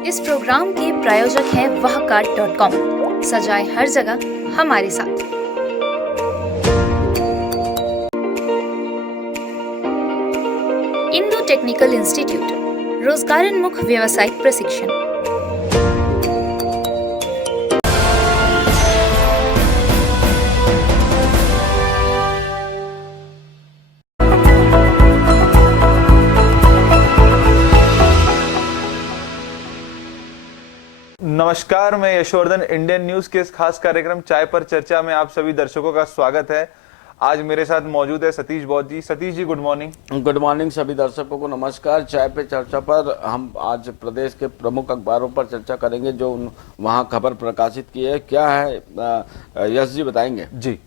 इस प्रोग्राम के प्रायोजक हैं wahcard.com। सजाए हर जगह हमारे साथ। इंडो टेक्निकल इंस्टीट्यूट, रोजगारोन्मुख व्यावसायिक प्रशिक्षण। नमस्कार, मैं यशवर्धन। इंडियन न्यूज के इस खास कार्यक्रम चाय पर चर्चा में आप सभी दर्शकों का स्वागत है। आज मेरे साथ मौजूद है सतीश बौद्ध जी। Satish ji, good morning. Good morning सभी दर्शकों को नमस्कार। चाय पे चर्चा पर हम आज प्रदेश के प्रमुख अखबारों पर चर्चा करेंगे जो वहां खबर प्रकाशित की है। क्या है यश जी बताएंगे? जी,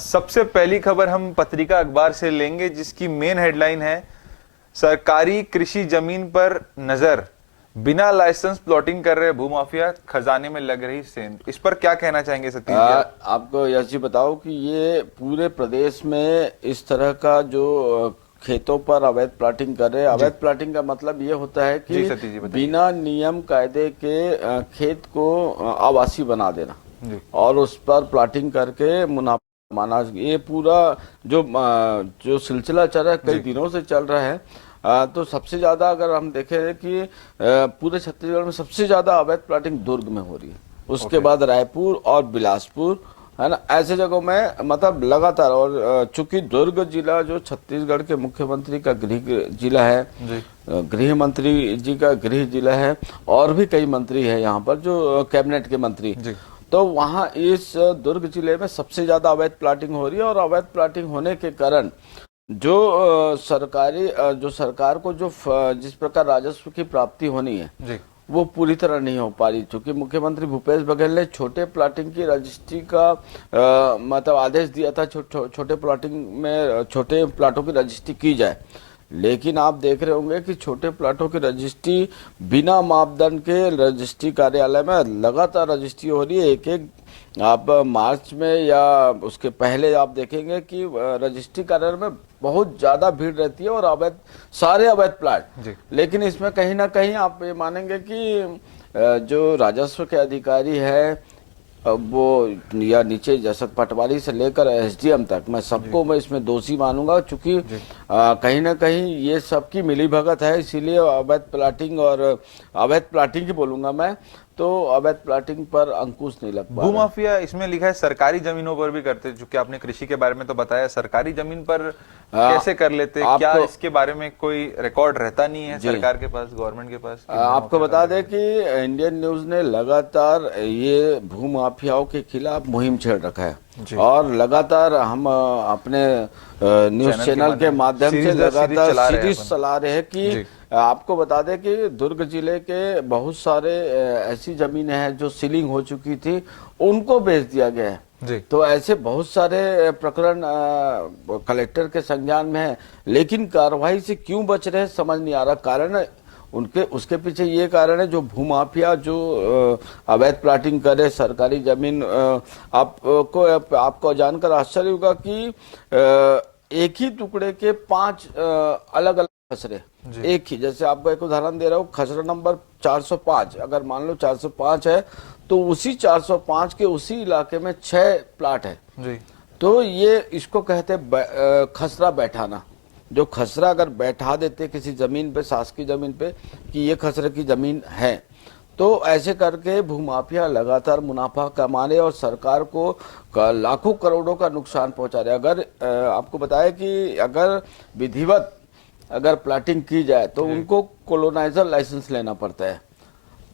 सबसे पहली खबर हम पत्रिका अखबार से लेंगे जिसकी मेन हेडलाइन है सरकारी कृषि जमीन पर नजर, बिना लाइसेंस प्लॉटिंग कर रहे भूमाफिया, खजाने में लग रही सेंध। इस पर क्या कहना चाहेंगे सतीश जी? आपको यश जी बताओ कि ये पूरे प्रदेश में इस तरह का जो खेतों पर अवैध प्लॉटिंग कर रहे हैं। अवैध प्लॉटिंग का मतलब ये होता है कि बिना नियम कायदे के खेत को आवासी बना देना और उस पर प्लॉटिंग करके मुनाफा माना। ये पूरा जो सिलसिला चल रहा है, कई दिनों से चल रहा है। तो सबसे ज्यादा अगर हम देखें कि पूरे छत्तीसगढ़ में सबसे ज्यादा अवैध प्लॉटिंग दुर्ग में हो रही है, उसके बाद रायपुर और बिलासपुर, है ना। ऐसे जगहों में मतलब लगातार, और चूंकि दुर्ग जिला जो छत्तीसगढ़ के मुख्यमंत्री का गृह जिला है, गृह मंत्री जी का गृह जिला है, और भी कई मंत्री है यहाँ पर जो कैबिनेट के मंत्री, तो वहाँ इस दुर्ग जिले में सबसे ज्यादा अवैध प्लॉटिंग हो रही है। और अवैध प्लॉटिंग होने के कारण जो सरकार को जिस प्रकार राजस्व की प्राप्ति होनी है वो पूरी तरह नहीं हो पा रही, क्योंकि मुख्यमंत्री भूपेश बघेल ने छोटे प्लॉटिंग की रजिस्ट्री का मतलब आदेश दिया था, छोटे प्लॉटिंग में छोटे प्लॉटों की रजिस्ट्री की जाए। लेकिन आप देख रहे होंगे कि छोटे प्लॉटों की रजिस्ट्री बिना मापदंड के रजिस्ट्री कार्यालय में लगातार रजिस्ट्री हो रही है। एक आप मार्च में या उसके पहले आप देखेंगे कि रजिस्ट्री कार्यालय में बहुत ज्यादा भीड़ रहती है और सारे अवैध प्लाट। लेकिन इसमें कहीं ना कहीं आप ये मानेंगे कि जो राजस्व के अधिकारी है वो या नीचे जैसे पटवारी से लेकर एसडीएम तक, मैं सबको मैं इसमें दोषी मानूंगा, क्योंकि कहीं ना कहीं ये सबकी मिलीभगत है। इसीलिए अवैध प्लॉटिंग, और अवैध प्लॉटिंग ही बोलूंगा मैं, तो अवैध प्लॉटिंग पर अंकुश नहीं लग पा। भूमाफिया इसमें लिखा है सरकारी जमीनों पर भी करते, चूंकि आपने कृषि के बारे में तो बताया, सरकारी जमीन पर कैसे कर लेते? क्या इसके बारे में कोई रिकॉर्ड रहता नहीं है सरकार के पास, गवर्नमेंट के पास? आपको बता दें कि इंडियन न्यूज ने लगातार ये भूमाफियाओं के खिलाफ मुहिम छेड़ रखा है और लगातार हम अपने न्यूज चैनल के माध्यम से लगातार सीरीज चला रहे हैं कि आपको बता दें कि दुर्ग जिले के बहुत सारे ऐसी जमीनें हैं जो सीलिंग हो चुकी थी, उनको बेच दिया गया है। तो ऐसे बहुत सारे प्रकरण कलेक्टर के संज्ञान में है, लेकिन कार्रवाई से क्यों बच रहे समझ नहीं आ रहा। कारण उसके पीछे ये कारण है, जो भूमाफिया जो अवैध प्लॉटिंग करे सरकारी जमीन, आपको जानकर आश्चर्य होगा कि एक ही टुकड़े के 5 अलग अलग खसरे, एक ही, जैसे आपको एक उदाहरण दे रहा हूँ, खसरा नंबर 405, अगर मान लो 405 है तो उसी 405 के उसी इलाके में 6 प्लाट है। तो ये इसको कहते हैं खसरा बैठाना। जो खसरा अगर बैठा देते किसी जमीन पे, शासकीय जमीन पे, कि ये खसरे की जमीन है, तो ऐसे करके भूमाफिया लगातार मुनाफा कमा रहे और सरकार को लाखों करोड़ों का नुकसान पहुंचा रहे। अगर आपको बताया कि अगर विधिवत अगर प्लॉटिंग की जाए तो उनको कॉलोनाइजर लाइसेंस लेना पड़ता है,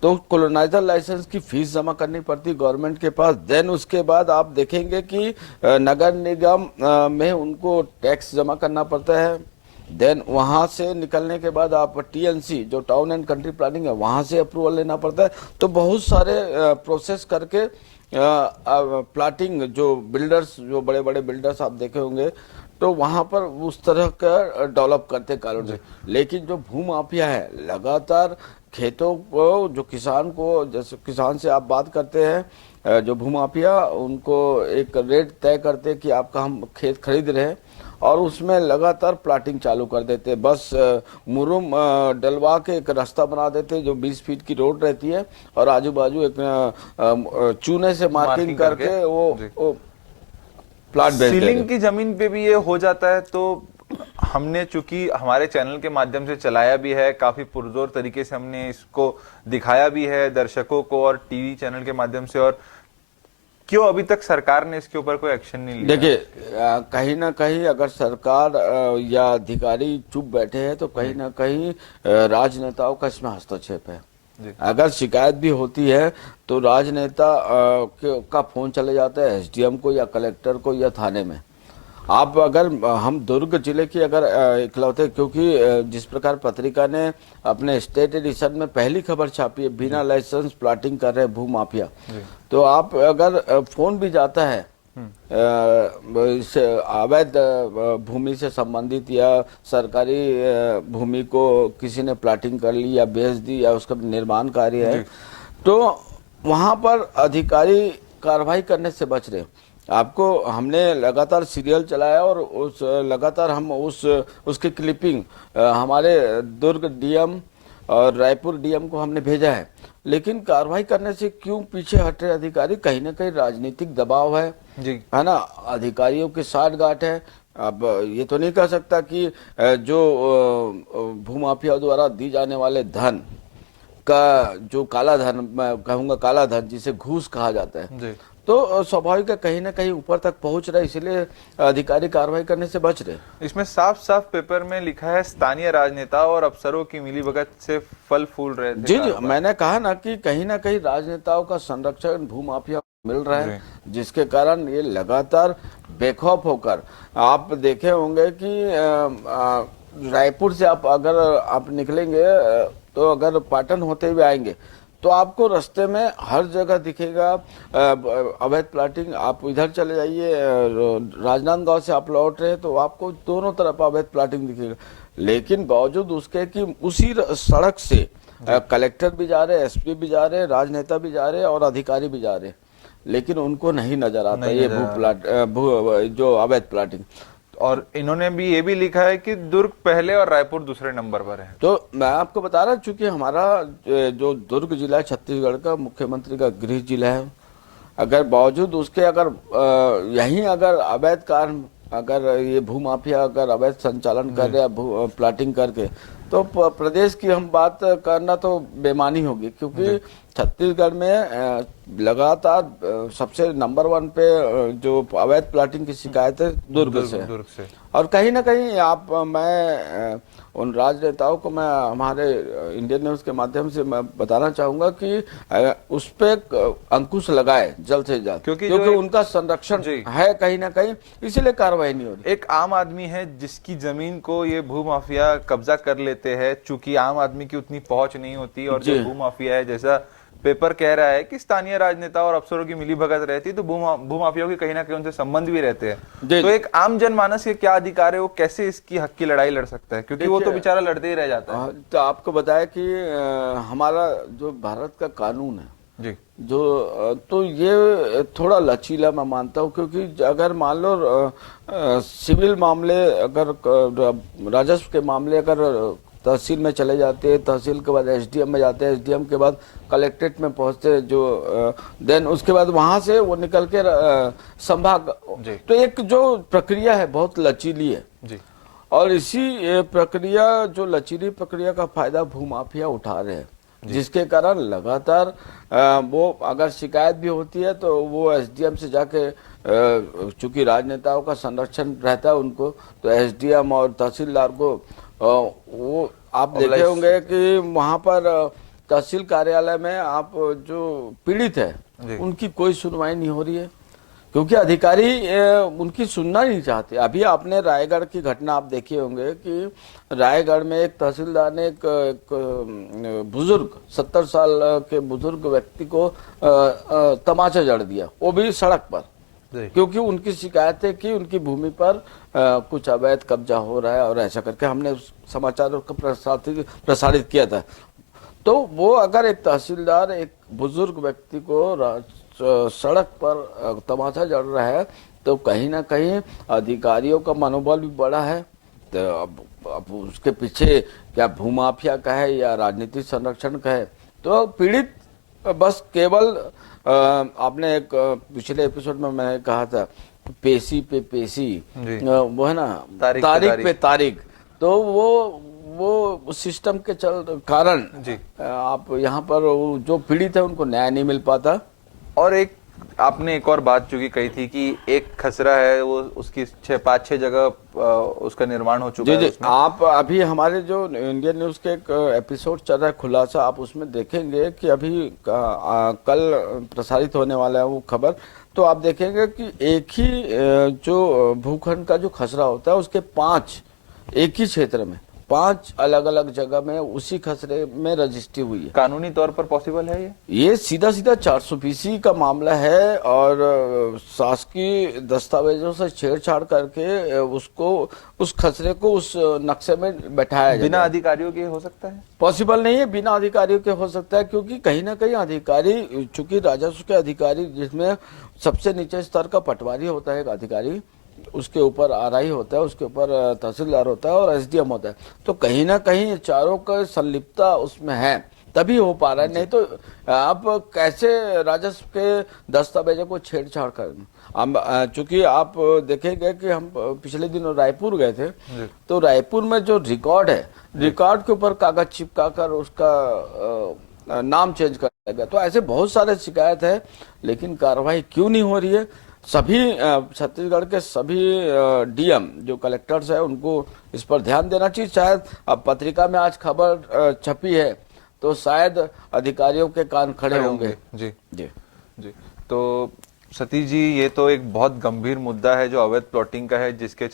तो कॉलोनाइजर लाइसेंस की फीस जमा करनी पड़ती है गवर्नमेंट के पास। देन उसके बाद आप देखेंगे कि नगर निगम में उनको टैक्स जमा करना पड़ता है। देन वहां से निकलने के बाद आप टीएनसी, जो टाउन एंड कंट्री प्लानिंग है, वहां से अप्रूवल लेना पड़ता है। तो बहुत सारे प्रोसेस करके प्लाटिंग, जो बिल्डर्स, जो बड़े बड़े बिल्डर्स आप देखे होंगे, तो वहां पर उस तरह का डेवलप करते कारण से। लेकिन जो भूमाफिया है लगातार खेतों को, जो किसान को, जैसे किसान से आप बात करते हैं, जो भूमाफिया उनको एक रेट तय करते कि आपका हम खेत खरीद रहे हैं, और उसमें लगातार प्लाटिंग चालू कर देते। बस मुरुम डलवा के एक रास्ता बना देते जो 20 फीट की रोड रहती है, और आजू बाजू एक चूने से मार्किंग करके वो प्लाट बेच देते। सीलिंग की जमीन पे भी ये हो जाता है। तो हमने चूंकि हमारे चैनल के माध्यम से चलाया भी है, काफी पुरजोर तरीके से हमने इसको दिखाया भी है दर्शकों को और टीवी चैनल के माध्यम से, और क्यों अभी तक सरकार ने इसके ऊपर कोई एक्शन नहीं लिया? देखिए, कहीं ना कहीं अगर सरकार या अधिकारी चुप बैठे हैं तो कहीं ना कहीं राजनेताओं का इसमें हस्तक्षेप है। अगर शिकायत भी होती है तो राजनेता का फोन चले जाता है एसडीएम को या कलेक्टर को या थाने में। आप अगर हम दुर्ग जिले की अगर इकलौते, क्योंकि जिस प्रकार पत्रिका ने अपने स्टेट एडिशन में पहली खबर छापी है, बिना लाइसेंस प्लाटिंग कर रहे भू माफिया, तो आप अगर फोन भी जाता है अवैध भूमि से संबंधित या सरकारी भूमि को किसी ने प्लाटिंग कर ली या बेच दी या उसका निर्माण कार्य है, तो वहां पर अधिकारी कार्रवाई करने से बच रहे। आपको हमने लगातार सीरियल चलाया और उस लगातार हम उसकी क्लिपिंग हमारे दुर्ग डीएम और रायपुर डीएम को हमने भेजा है, लेकिन कार्रवाई करने से क्यों पीछे हटे अधिकारी? कहीं ना कहीं राजनीतिक दबाव है है ना, अधिकारियों की साठगांठ है। अब ये तो नहीं कह सकता कि जो भूमाफिया द्वारा दी जाने वाले धन का जो काला धन, मैं कहूँगा काला धन जिसे घूस कहा जाता है, तो स्वाभाविक है कहीं ना कहीं ऊपर तक पहुंच रहा है, इसलिए अधिकारी कार्रवाई करने से बच रहे। इसमें साफ साफ पेपर में लिखा है स्थानीय राजनेताओं और अफसरों की मिलीभगत से फल फूल रहे थे। जी, मैंने कहा ना कि कहीं ना कहीं राजनेताओं का संरक्षण भूमाफिया मिल रहा है, जिसके कारण ये लगातार बेखौफ होकर, आप देखे होंगे कि रायपुर से अगर आप निकलेंगे तो अगर पाटन होते हुए आएंगे तो आपको रास्ते में हर जगह दिखेगा अवैध प्लाटिंग। आप इधर चले जाइए, राजनांदगांव से आप लौट रहे हैं तो आपको दोनों तरफ अवैध प्लाटिंग दिखेगा, लेकिन बावजूद उसके कि उसी सड़क से कलेक्टर भी जा रहे हैं, एसपी भी जा रहे हैं, राजनेता भी जा रहे हैं और अधिकारी भी जा रहे हैं, लेकिन उनको नहीं नजर आता ये जो अवैध प्लाटिंग। और इन्होंने भी ये भी लिखा है कि दुर्ग पहले और रायपुर दूसरे नंबर पर है। तो मैं आपको बता रहा हूं, चूंकि हमारा जो दुर्ग जिला छत्तीसगढ़ का मुख्यमंत्री का गृह जिला है, अगर बावजूद उसके अगर यहीं अगर अवैध कार्य, अगर ये भूमाफिया अगर अवैध संचालन कर रहे हैं प्लाटिंग करके, तो प्रदेश की हम बात करना तो बेमानी होगी, क्योंकि छत्तीसगढ़ में लगातार सबसे नंबर 1 पे जो अवैध प्लाटिंग की शिकायत है दुर्ग से। और कहीं ना कहीं मैं उन राजनेताओं को मैं हमारे इंडियन न्यूज के माध्यम से मैं बताना चाहूंगा कि उस पे अंकुश लगाए जल्द से जल्द, क्योंकि उनका संरक्षण है कहीं ना कहीं, इसीलिए कार्रवाई नहीं हो रही। एक आम आदमी है जिसकी जमीन को ये भूमाफिया कब्जा कर लेते हैं, चूंकि आम आदमी की उतनी पहुंच नहीं होती, और जो भूमाफिया है, जैसा पेपर कह रहा है कि स्थानीय राजनेता और अफसरों की मिलीभगत रहती है, तो भूमाफियाओं के कहीं ना कहीं उनसे संबंध भी रहते हैं। तो एक आम जनमानस के क्या अधिकार है, वो कैसे इसकी हक की लड़ाई लड़ सकता है, क्योंकि वो तो बेचारा लड़ते ही रह जाता है। तो आपको बताया कि हमारा जो भारत का कानून है जी, जो तो ये थोड़ा लचीला मैं मानता हूँ, क्योंकि अगर मान लो सिविल मामले, अगर राजस्व के मामले अगर तहसील में चले जाते हैं, तहसील के बाद एसडीएम में जाते हैं, एसडीएम के बाद कलेक्ट्रेट में पहुंचते, जो देन उसके बाद वहां से वो निकल के संभाग, तो एक जो प्रक्रिया है बहुत लचीली है जी। और इसी प्रक्रिया, जो लचीली प्रक्रिया का फायदा भूमाफिया उठा रहे हैं, जिसके कारण लगातार वो अगर शिकायत भी होती है तो वो एसडीएम से जाके, चूंकि राजनेताओं का संरक्षण रहता है उनको, तो एसडीएम और तहसीलदार को वो आप देखे होंगे कि वहां पर तहसील कार्यालय में आप जो पीड़ित है उनकी कोई सुनवाई नहीं हो रही है, क्योंकि अधिकारी उनकी सुनना नहीं चाहते। अभी आपने रायगढ़ की घटना आप देखे होंगे कि रायगढ़ में एक तहसीलदार ने एक बुजुर्ग 70 साल के बुजुर्ग व्यक्ति को तमाचा जड़ दिया, वो भी सड़क पर, क्योंकि उनकी शिकायत है कि उनकी भूमि पर कुछ अवैध कब्जा हो रहा है, और ऐसा करके हमने समाचार को प्रसारित किया था। तो वो अगर एक तहसीलदार एक बुजुर्ग व्यक्ति को सड़क पर तमाचा जड़ रहा है, तो कहीं ना कहीं अधिकारियों का मनोबल भी बढ़ा है। तो अब उसके पीछे क्या भूमाफिया का है या राजनीतिक संरक्षण का है, तो पीड़ित बस केवल आपने एक पिछले एपिसोड में मैंने कहा था पेशी पे पेशी, वो है ना, तारीख पे तारीख, तो वो सिस्टम के कारण आप यहाँ पर जो पीड़ित है उनको न्याय नहीं मिल पाता। और आपने एक और बात जो की कही थी कि एक खसरा है, वो उसकी 5-6 जगह उसका निर्माण हो चुका है। आप अभी हमारे जो इंडियन न्यूज के एक एपिसोड चल रहा है खुलासा, आप उसमें देखेंगे कि अभी कल प्रसारित होने वाला है वो खबर, तो आप देखेंगे कि एक ही जो भूखंड का जो खसरा होता है उसके 5 एक ही क्षेत्र में 5 अलग अलग जगह में उसी खसरे में रजिस्ट्री हुई है। कानूनी तौर पर पॉसिबल है ये सीधा 420 का मामला है, और शासकीय दस्तावेजों से छेड़छाड़ करके उसको उस खसरे को उस नक्शे में बैठाया जाए। बिना अधिकारियों के हो सकता है? पॉसिबल नहीं है, बिना अधिकारियों के हो सकता है, क्योंकि कहीं ना कहीं अधिकारी, चूंकि राजस्व के अधिकारी जिसमें सबसे नीचे स्तर का पटवारी होता है एक अधिकारी, उसके ऊपर आरआई होता है, उसके ऊपर तहसीलदार होता है और एसडीएम होता है, तो कहीं ना कहीं चारों का संलिप्तता उसमें है, तभी हो पा रहा है। नहीं तो आप कैसे राजस्व के दस्तावेजों को छेड़छाड़ कर। चूंकि आप देखेंगे कि हम पिछले दिनों रायपुर गए थे, तो रायपुर में जो रिकॉर्ड है, रिकॉर्ड के ऊपर कागज चिपका कर उसका नाम चेंज कर दिया गया। तो ऐसे बहुत सारे शिकायत है, लेकिन कार्रवाई क्यों नहीं हो रही है? सभी छत्तीसगढ़ के सभी डीएम जो कलेक्टर्स है उनको इस पर ध्यान देना चाहिए। शायद अब पत्रिका में आज खबर छपी है, तो शायद अधिकारियों के कान खड़े होंगे। जी जी जी। तो सतीश जी, ये तो एक बहुत गंभीर मुद्दा है जो अवैध प्लॉटिंग का है, जिसके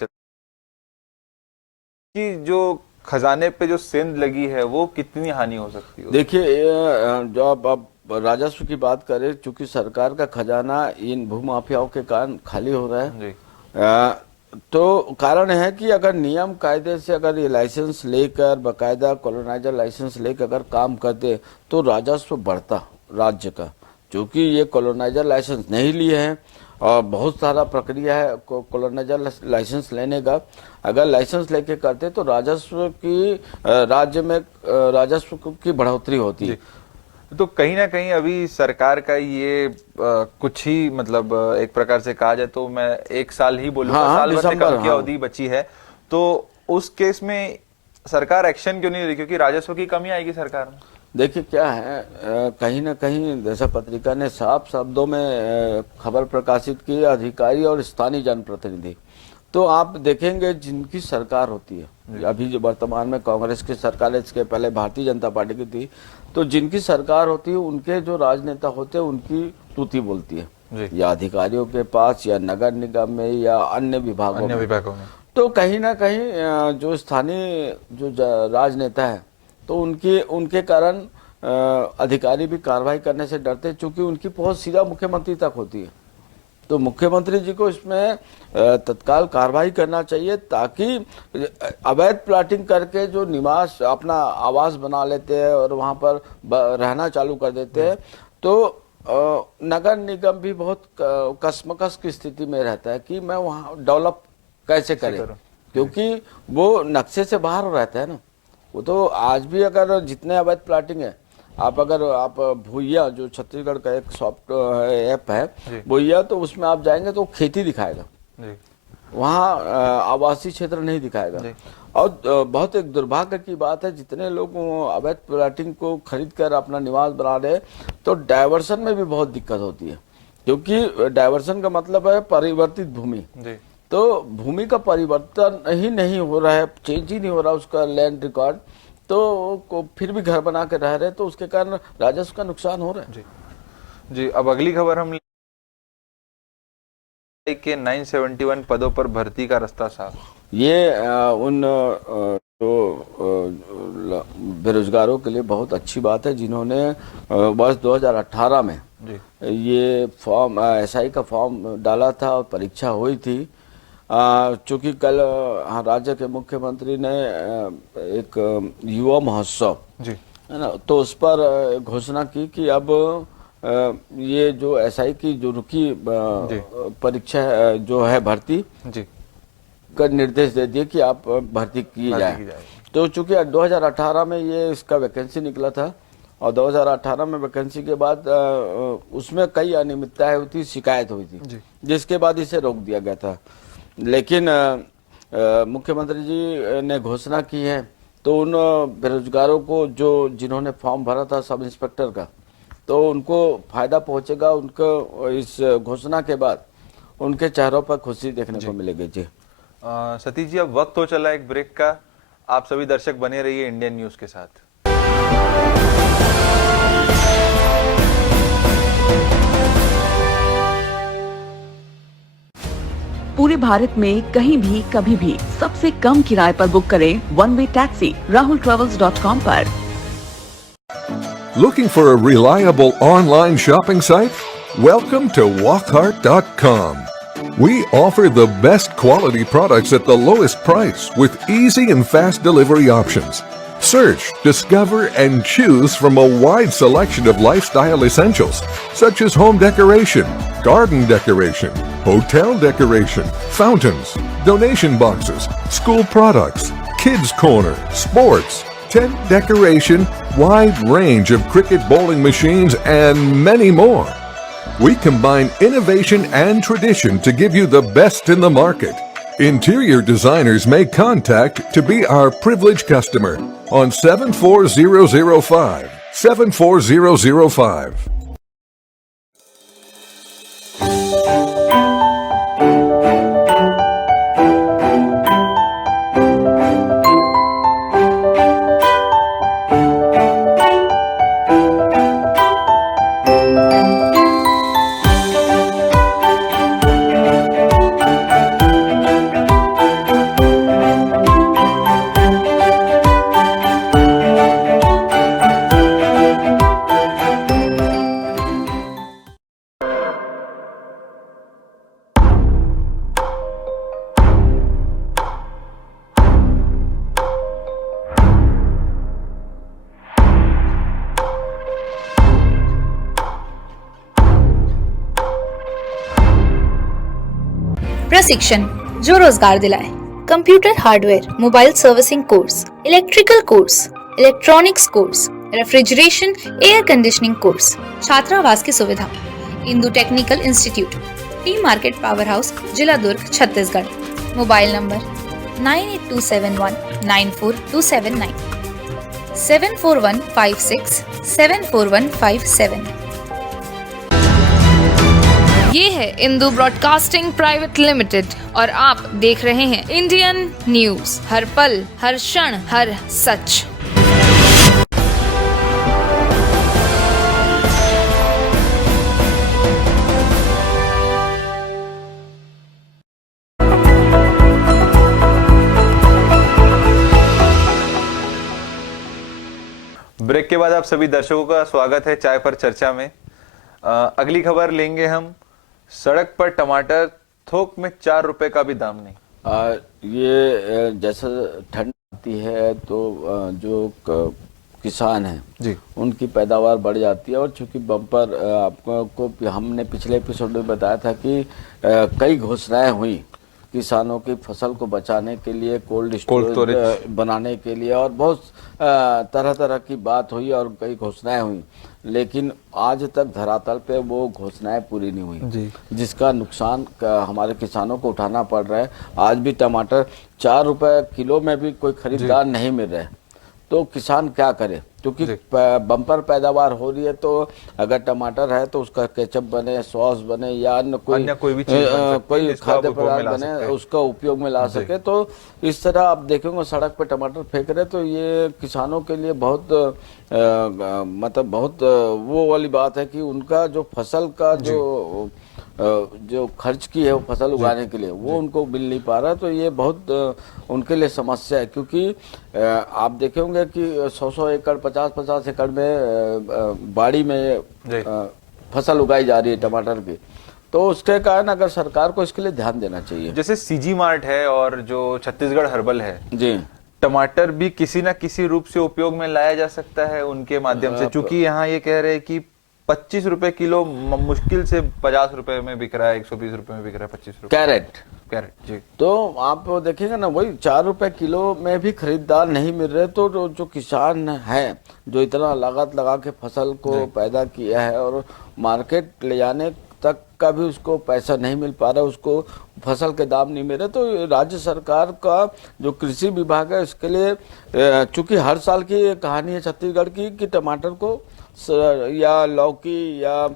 कि जो खजाने पे जो सेंध लगी है वो कितनी हानि हो सकती है? देखिए, जो आप राजस्व की बात करें, चूंकि सरकार का खजाना इन भूमाफियाओं के कारण खाली हो रहा है, तो कारण है कि अगर नियम कायदे से अगर ये लाइसेंस लेकर, बाकायदा कॉलोनाइजर लाइसेंस लेकर अगर काम करते तो राजस्व बढ़ता राज्य का। क्योंकि ये कॉलोनाइजर लाइसेंस नहीं लिए हैं और बहुत सारा प्रक्रिया है कॉलोनाइजर लाइसेंस लेने का, अगर लाइसेंस लेके करते तो राजस्व की राज्य में राजस्व की बढ़ोतरी होती है। तो कहीं ना कहीं अभी सरकार का ये कुछ ही मतलब एक प्रकार से कहा जाए तो मैं 1 साल ही बोलूंगा, साल भर से कम की अवधि बची है, तो उस केस में सरकार एक्शन क्यों नहीं रही? क्योंकि राजस्व की कमी आएगी सरकार में। देखिए क्या है, कहीं ना कहीं जैसा पत्रिका ने साफ शब्दों में खबर प्रकाशित की, अधिकारी और स्थानीय जनप्रतिनिधि, तो आप देखेंगे जिनकी सरकार होती है, अभी जो वर्तमान में कांग्रेस की सरकार है, इसके पहले भारतीय जनता पार्टी की थी, तो जिनकी सरकार होती है उनके जो राजनेता होते हैं उनकी तूती बोलती है, या अधिकारियों के पास या नगर निगम में या अन्य विभागों में। तो कहीं ना कहीं जो स्थानीय जो राजनेता है, तो उनके कारण अधिकारी भी कार्रवाई करने से डरते हैं, क्योंकि उनकी पहुंच सीधा मुख्यमंत्री तक होती है। तो मुख्यमंत्री जी को इसमें तत्काल कार्रवाई करना चाहिए, ताकि अवैध प्लाटिंग करके जो निवास अपना आवास बना लेते हैं और वहां पर रहना चालू कर देते हैं, तो नगर निगम भी बहुत कशमकश की स्थिति में रहता है कि मैं वहां डेवलप कैसे करें, क्योंकि वो नक्शे से बाहर रहता है ना। वो तो आज भी अगर जितने अवैध प्लाटिंग है, आप भूइया जो छत्तीसगढ़ का एक सॉफ्ट ऐप है भूइया, तो उसमें आप जाएंगे तो खेती दिखाएगा, वहाँ आवासीय क्षेत्र नहीं दिखाएगा। और बहुत एक दुर्भाग्य की बात है, जितने लोग अवैध प्लाटिंग को खरीद कर अपना निवास बना रहे, तो डायवर्सन में भी बहुत दिक्कत होती है, क्योंकि डायवर्सन का मतलब है परिवर्तित भूमि। तो भूमि का परिवर्तन ही नहीं हो रहा है, चेंज ही नहीं हो रहा उसका लैंड रिकॉर्ड, तो फिर भी घर बना के रह रहे, तो उसके कारण राजस्व का नुकसान हो रहा है। जी। अब अगली खबर हम के 971 पदों पर भर्ती का रास्ता साफ। ये उन जो बेरोजगारों के लिए बहुत अच्छी बात है, जिन्होंने वर्ष 2018 में ये फॉर्म एसआई का फॉर्म डाला था और परीक्षा हुई थी। चूंकि कल राज्य के मुख्यमंत्री ने एक युवा महोत्सव है ना, तो उस पर घोषणा की कि अब ये जो एसआई की जो रुकी परीक्षा जो है भर्ती जी का निर्देश दे दिए कि आप भर्ती किए जाए। तो चूंकि 2018 में ये इसका वैकेंसी निकला था और 2018 में वैकेंसी के बाद उसमें कई अनियमितताएं हुई थी, शिकायत हुई थी, जिसके बाद इसे रोक दिया गया था। लेकिन मुख्यमंत्री जी ने घोषणा की है तो उन बेरोजगारों को जिन्होंने फॉर्म भरा था सब इंस्पेक्टर का, तो उनको फायदा पहुंचेगा। उनको इस घोषणा के बाद उनके चेहरों पर खुशी देखने को मिलेगी। जी सतीश जी, अब वक्त हो चला एक ब्रेक का। आप सभी दर्शक बने रहिए इंडियन न्यूज के साथ। पूरे भारत में कहीं भी कभी भी सबसे कम किराए पर बुक करें वन वे टैक्सी rahultravels.com पर। Looking for a reliable online shopping site? Welcome to walkhart.com. We offer the best quality products at the lowest price with easy and fast delivery options. Search, discover, and choose from a wide selection of lifestyle essentials such as home decoration, garden decoration, hotel decoration, fountains, donation boxes, school products, kids corner, sports, tent decoration, wide range of cricket bowling machines, and many more. We combine innovation and tradition to give you the best in the market. Interior designers may contact to be our privileged customer on 74005. 74005. प्रशिक्षण जो रोजगार दिलाए। Computer hardware, mobile servicing course, electrical course, electronics course, refrigeration, air conditioning course, छात्रावास की सुविधा। Indu technical institute, T market power house, जिला दुर्ग, Chhattisgarh. Mobile number 9827194279, 74156744157। ये है इंदु ब्रॉडकास्टिंग प्राइवेट लिमिटेड और आप देख रहे हैं इंडियन न्यूज, हर पल, हर क्षण, हर सच। ब्रेक के बाद आप सभी दर्शकों का स्वागत है चाय पर चर्चा में। अगली खबर लेंगे हम। सड़क पर टमाटर थोक में 4 रुपए का भी दाम नहीं। ये जैसे ठंड आती है तो जो किसान हैं जी, उनकी पैदावार बढ़ जाती है। और चूंकि बम्पर आपको हमने पिछले एपिसोड में बताया था कि कई घोषणाएं हुई किसानों की फसल को बचाने के लिए, कोल्ड स्टोरेज बनाने के लिए, और बहुत तरह तरह की बात हुई और कई घोषणाएं हुई, लेकिन आज तक धरातल पे वो घोषणाएं पूरी नहीं हुई जी, जिसका नुकसान हमारे किसानों को उठाना पड़ रहा है। आज भी टमाटर 4 रुपए किलो में भी कोई खरीदार नहीं मिल रहे, तो किसान क्या करे? क्योंकि बम्पर पैदावार हो रही है, तो अगर टमाटर है तो उसका केचप बने, सॉस बने, या अन्य कोई भी कोई खाद्य पदार्थ बने, उसका उपयोग में ला सके। तो इस तरह आप देखेंगे सड़क पे टमाटर फेंक रहे, तो ये किसानों के लिए बहुत मतलब बहुत वो वाली बात है कि उनका जो फसल का जो खर्च की है वो फसल उगाने के लिए, वो उनको मिल नहीं पा रहा। तो ये बहुत उनके लिए समस्या है, क्योंकि आप देखेंगे कि 100-100 एकड़, 50-50 एकड़ में बाड़ी में फसल उगाई जा रही है टमाटर की। तो उसके कारण अगर सरकार को इसके लिए ध्यान देना चाहिए। जैसे सीजी मार्ट है और जो छत्तीसगढ़ हर्बल है जी, टमाटर भी किसी न किसी रूप से उपयोग में लाया जा सकता है उनके माध्यम से, चूंकि यहाँ ये कह रहे हैं कि 25 रुपए किलो मुश्किल से 50 रुपए में बिक रहा है, 120 रुपए में बिक रहा है, 25 रुपए कैरेट। कैरेट जी। तो आप देखेंगे ना, वही 4 रुपए किलो में भी खरीदार नहीं मिल रहे, तो जो किसान है जो इतना लागत लगा के फसल को पैदा किया है और मार्केट ले जाने तक का भी उसको पैसा नहीं मिल पा रहा, उसको फसल के दाम नहीं मिल रहे, तो राज्य सरकार का जो कृषि विभाग है इसके लिए, चूंकि हर साल की कहानी है छत्तीसगढ़ की कि टमाटर को या लौकी या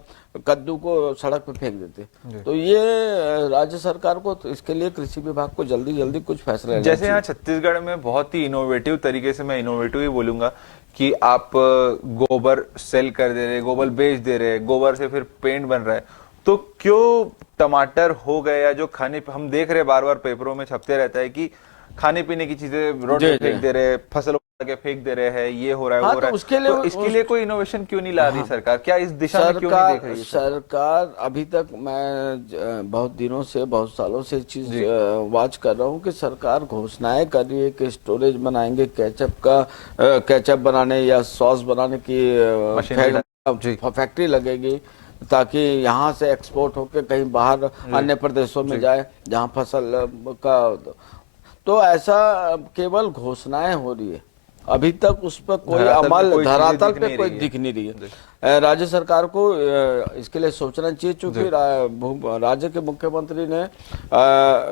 कद्दू को सड़क पे फेंक देते, तो ये राज्य सरकार को, तो इसके लिए कृषि विभाग को जल्दी जल्दी कुछ फैसला लेना जैसे यहाँ छत्तीसगढ़ में बहुत ही इनोवेटिव तरीके से, मैं इनोवेटिव ही बोलूंगा कि आप गोबर सेल कर दे रहे, गोबर बेच दे रहे, गोबर से फिर पेंट बन रहा है, तो क्यों टमाटर हो गए या जो खाने हम देख रहे बार बार पेपरों में छपते रहता है कि खाने पीने की चीजें रोड पे फेंक दे रहे, फसल के फेंक दे रहे हैं, ये हो रहा है, हाँ, हो रहा है, तो इसके लिए कोई इनोवेशन क्यों नहीं ला रही सरकार? क्या इस दिशा में क्यों नहीं देख रही है सरकार? अभी तक मैं बहुत दिनों से, बहुत सालों से चीज वॉच कर रहा हूँ कि सरकार घोषणाएं कर रही है कि स्टोरेज बनाएंगे केचप बनाने या सॉस बनाने की फैक्ट्री लगेगी ताकि यहाँ से एक्सपोर्ट होकर कहीं बाहर अन्य प्रदेशों में जाए जहाँ फसल का, तो ऐसा केवल घोषणाएं हो रही है, अभी तक उस पर कोई अमल धरातल पे कोई दिख नहीं रही है। राज्य सरकार को इसके लिए सोचना चाहिए, चूंकि राज्य के मुख्यमंत्री ने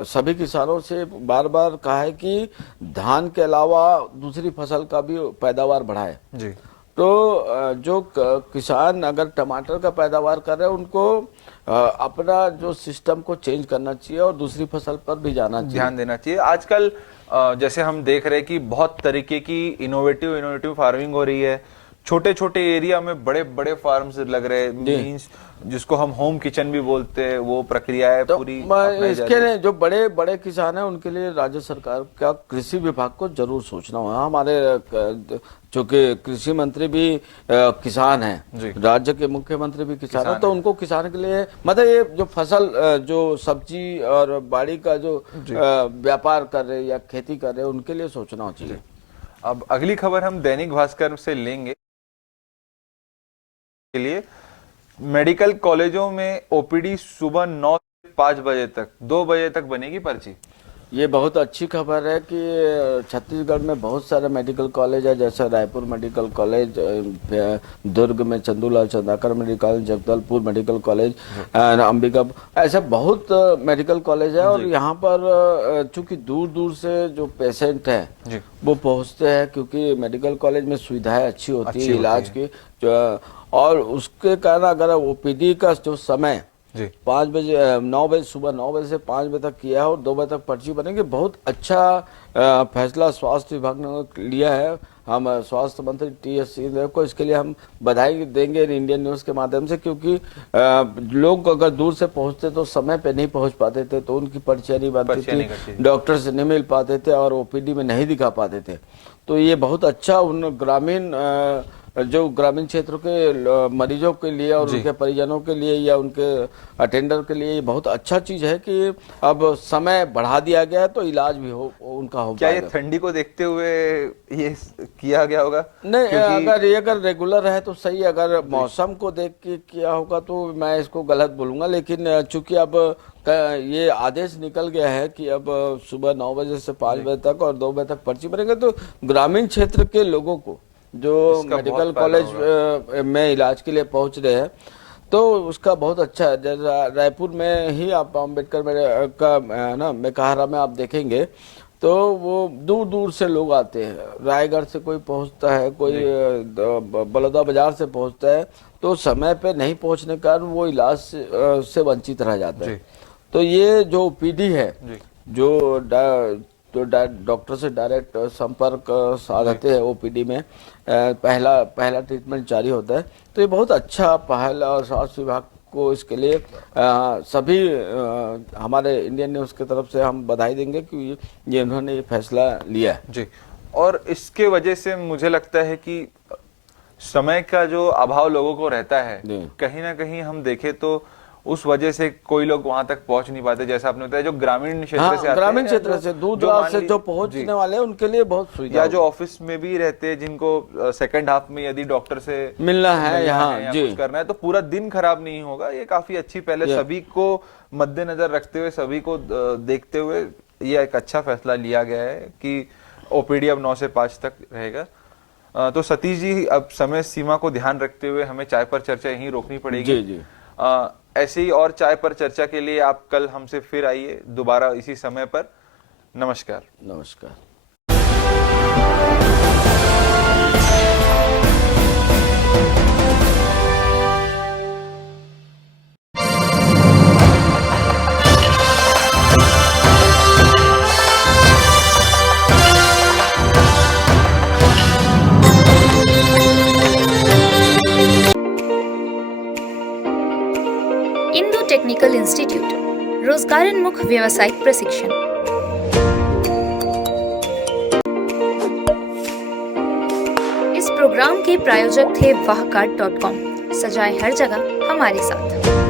सभी किसानों से बार बार कहा है कि धान के अलावा दूसरी फसल का भी पैदावार बढ़ाए जी। तो जो किसान अगर टमाटर का पैदावार कर रहे हैं उनको अपना जो सिस्टम को चेंज करना चाहिए और दूसरी फसल पर भी जाना चाहिए, ध्यान देना चाहिए। आजकल जैसे हम देख रहे हैं कि बहुत तरीके की इनोवेटिव फार्मिंग हो रही है, छोटे छोटे एरिया में बड़े बड़े फार्म्स लग रहे हैं, मींस जिसको हम होम किचन भी बोलते हैं, वो प्रक्रिया है तो पूरी। इसके लिए जो बड़े बड़े किसान हैं उनके लिए राज्य सरकार का कृषि विभाग को जरूर सोचना होगा। हमारे चूंकि कृषि मंत्री भी किसान हैं, राज्य के मुख्यमंत्री भी किसान हैं, तो उनको किसान के लिए मतलब ये जो फसल जो सब्जी और बाड़ी का जो व्यापार कर रहे या खेती कर रहे हैं उनके लिए सोचना चाहिए। अब अगली खबर हम दैनिक भास्कर से लेंगे के लिए। मेडिकल कॉलेजों में ओपीडी सुबह 9 से 5 बजे तक, 2 बजे तक बनेगी पर्ची। ये बहुत अच्छी खबर है कि छत्तीसगढ़ में बहुत सारे मेडिकल कॉलेज है, जैसे रायपुर मेडिकल कॉलेज, दुर्ग में Chandulal Chandakar medical college, Jagdalpur medical college, Ambika, ऐसे बहुत मेडिकल कॉलेज है। और यहाँ पर चूंकि दूर दूर से जो पेशेंट हैं वो पहुँचते हैं, क्योंकि मेडिकल कॉलेज में सुविधाएं अच्छी होती है इलाज की, और उसके कारण अगर ओपीडी का जो समय 5 बजे 9 बजे सुबह 9 बजे से 5 बजे तक किया है और 2 बजे तक पर्ची बनेगी, बहुत अच्छा फैसला स्वास्थ्य विभाग ने लिया है। हम स्वास्थ्य मंत्री टी.एस. सिंहदेव को इसके लिए हम बधाई देंगे इंडियन न्यूज के माध्यम से, क्योंकि लोग अगर दूर से पहुंचते तो समय पे नहीं पहुंच पाते थे, तो उनकी पर्चियां नहीं बनती थी, डॉक्टर से नहीं मिल पाते थे और ओपीडी में नहीं दिखा पाते थे। तो ये बहुत अच्छा उन ग्रामीण क्षेत्रों के मरीजों के लिए और उनके परिजनों के लिए या उनके अटेंडर के लिए ये बहुत अच्छा चीज है कि अब समय बढ़ा दिया गया है, तो इलाज भी उनका हो क्या ये ठंडी को देखते हुए ये किया गया होगा? नहीं, अगर रेगुलर है तो सही, अगर मौसम को देख के किया होगा तो मैं इसको गलत बोलूंगा। लेकिन चूंकि अब ये आदेश निकल गया है कि अब सुबह 9 बजे से 5 बजे तक और 2 बजे तक पर्ची बनेंगे, तो ग्रामीण क्षेत्र के लोगों को जो मेडिकल कॉलेज में इलाज के लिए पहुंच रहे हैं तो उसका बहुत अच्छा है। रायपुर में ही आप अम्बेडकर का मेकाहारा में आप देखेंगे तो वो दूर दूर से लोग आते हैं, रायगढ़ से कोई पहुंचता है, कोई बलौदा बाजार से पहुंचता है, तो समय पे नहीं पहुंचने के कारण वो इलाज से वंचित रह जाता है। तो ये जो ओपीडी है, जो डॉक्टर से डायरेक्ट संपर्क साधते हैं ओपीडी में, पहला ट्रीटमेंट जारी होता है, तो ये बहुत अच्छा पहल और स्वास्थ्य विभाग को इसके लिए सभी हमारे इंडियन न्यूज की तरफ से हम बधाई देंगे कि ये उन्होंने ये फैसला लिया है जी। और इसके वजह से मुझे लगता है कि समय का जो अभाव लोगों को रहता है, कहीं ना कहीं हम देखें तो उस वजह से कोई लोग वहां तक पहुंच नहीं पाते, जैसा आपने बताया जो ग्रामीण क्षेत्र से आते ग्रामीण हैं, क्षेत्र से दूर दराज से जो पहुंचने वाले हैं उनके लिए बहुत सुविधा, या जो ऑफिस में भी रहते हैं जिनको सेकंड हाफ में यदि डॉक्टर से मिलना है यहाँ या जी कुछ करना है तो पूरा दिन खराब नहीं होगा। ये काफी अच्छी पहले सभी को मद्देनजर रखते हुए, सभी को देखते हुए ये एक अच्छा फैसला लिया गया है कि ओपीडी अब 9 से 5 तक रहेगा। तो सतीश जी, अब समय सीमा को ध्यान रखते हुए हमें चाय पर चर्चा यहीं रोकनी पड़ेगी। जी जी। ऐसे ही और चाय पर चर्चा के लिए आप कल हमसे फिर आइए दोबारा इसी समय पर। नमस्कार। नमस्कार। इंडो टेक्निकल इंस्टीट्यूट, रोजगारोन्मुख व्यावसायिक प्रशिक्षण। इस प्रोग्राम के प्रायोजक थे wahcart.com। सजाए हर जगह हमारे साथ।